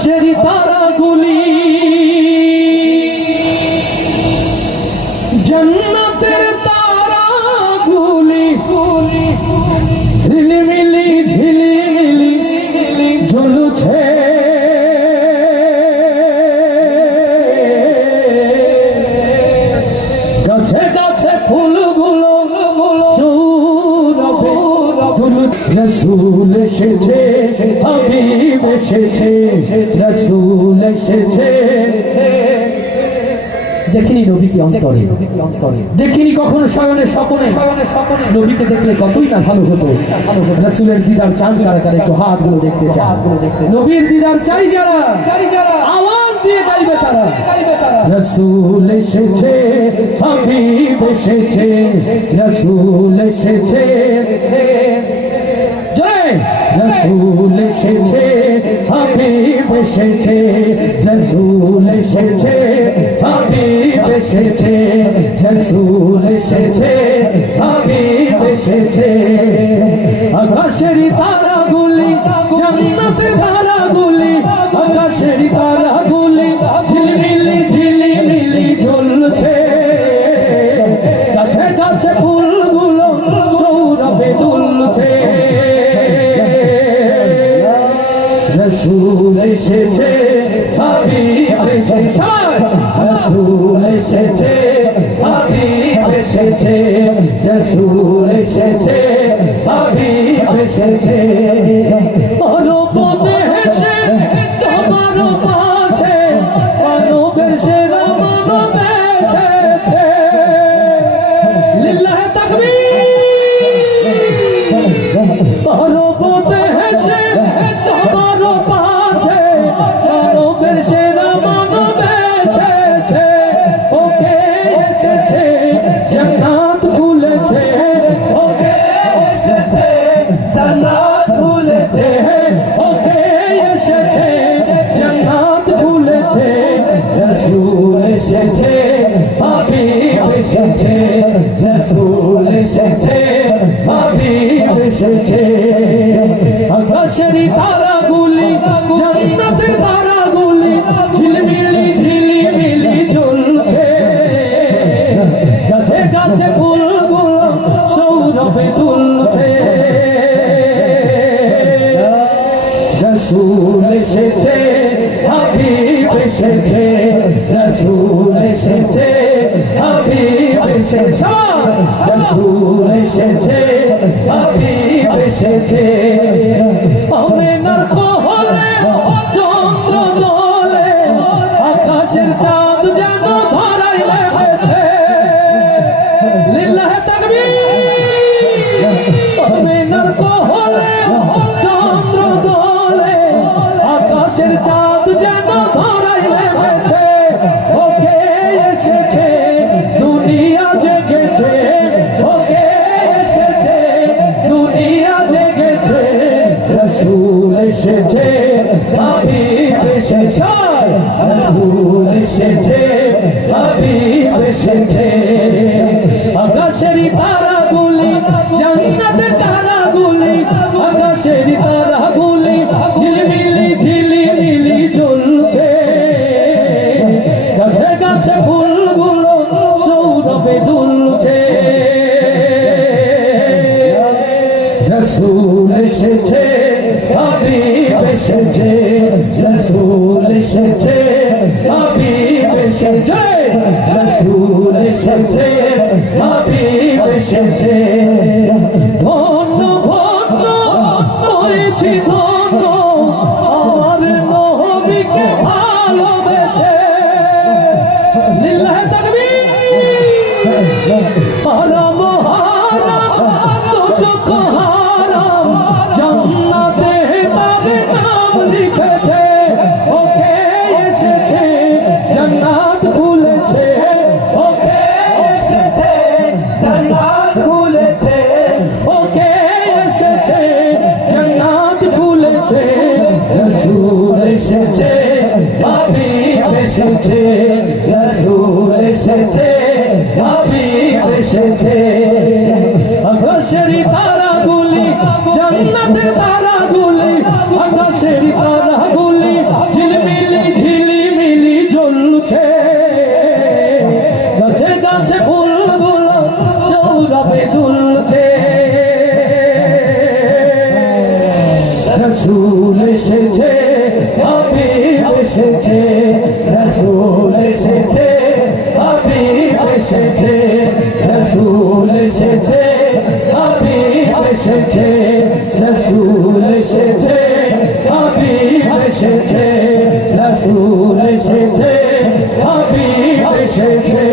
আকাশের তারাগুলি জান্নাতের তারাগুলি ঝিলিমিলি ঝিলিমিলি জ্বলছে গাছে গাছে ফুলগুলো সৌরভে রসুল এসেছে হাবিব এসেছে রসুল এসেছে দেখিনি নবীকে অন্তরে দেখিনি কখনো শয়নে স্বপনে নবীকে দেখলে কতই না ভালো হতো রসুলের দিদার চাঁদ কারা কারা একটু হাতগুলো দেখতে চায় নবীর দিদার চাই যারা আওয়াজ দিয়ে গাইবে তারা রসুল এসেছে হাবিব এসেছে রসুল এসেছে জয় রসুল এসেছে হাবিব এসেছে রসুল এসেছে হাবিব এসেছে রসুল এসেছে হাবিব এসেছে আকাশের তারাগুলি জান্নাতের তারাগুলি আকাশের তারাগুলি ঝিলমিলি ঝিলিমিলি জ্বলছে গাছে গাছে ফুলগুলো সৌরভে দুলছে রসুল এসেছে হাবিব এসেছে রসুল এসেছে হাবিব এসেছে রসুল এসেছে হাবিব এসেছে অরব দেশে সবার পাশে মানবের সেরা মানব এসেছে লিল্লাহ তাকবীর অরব দেশে সবার পাশে মানবের সেরা মানব এসেছে ওকে এসেছে জান্নাত খুলেছে ওকে এসেছে জান্নাত খুলেছে ওকে এসেছে জান্নাত খুলেছে রসুল এসেছে হাবিব এসেছে রসুল এসেছে হাবিব এসেছে আকাশের তারাগুলি জান্নাতের তারাগুলি ঝিলমিলি ঝিলিমিলি জ্বলছে গাছে গাছে ফুলগুলো সৌরভে দুলছে রসুল এসেছে হাবিব এসেছে রসুল এসেছে হাবিব এসেছে রসুল এসেছে হাবিব এসেছে আমেনার কোলে চন্দ্র দোলে আকাশের চাঁদ যেন ধরাই লেগেছে লিল্লাহ তাকবীর আমেনার কোলে চন্দ্র দোলে আকাশের চাঁদ যেন ধরাই লেগেছে ওকে এসেছে দুনিয়া জেগেছে ওকে এসেছে দুনিয়া জেগেছে রসুল এসেছে হাবিব এসেছে রসুল এসেছে হাবিব এসেছে আকাশের তারাগুলি জান্নাতের তারাগুলি আকাশের তারাগুলি ঝিলমিলি ঝিলিমিলি জ্বলছে গাছে গাছে ফুলগুলো সৌরভে দুলছে রসুল এসেছে হাবিব এসেছে রসুল এসেছে হাবিব এসেছে রসুল এসেছে হাবিব এসেছে ধন্য ধন্য করেছি ধন্য আমার নবীকে ভালোবেসে লিল্লাহ তাকবীর হারাম হারাম তো চোখ হারাম জান্নাতে তার নাম লিখেছে ওকে এসেছে জান্নাত খুলেছে ওকে এসেছে জান্নাত খুলেছে ওকে এসেছে জান্নাত খুলেছে রসুল এসেছে হাবিব এসেছে রসুল এসেছে হাবিব এসেছে আকাশের তারাগুলি জান্নাতের তারাগুলি আকাশের তারাগুলি এসেছে রাসূল এসেছে হাবিব এসেছে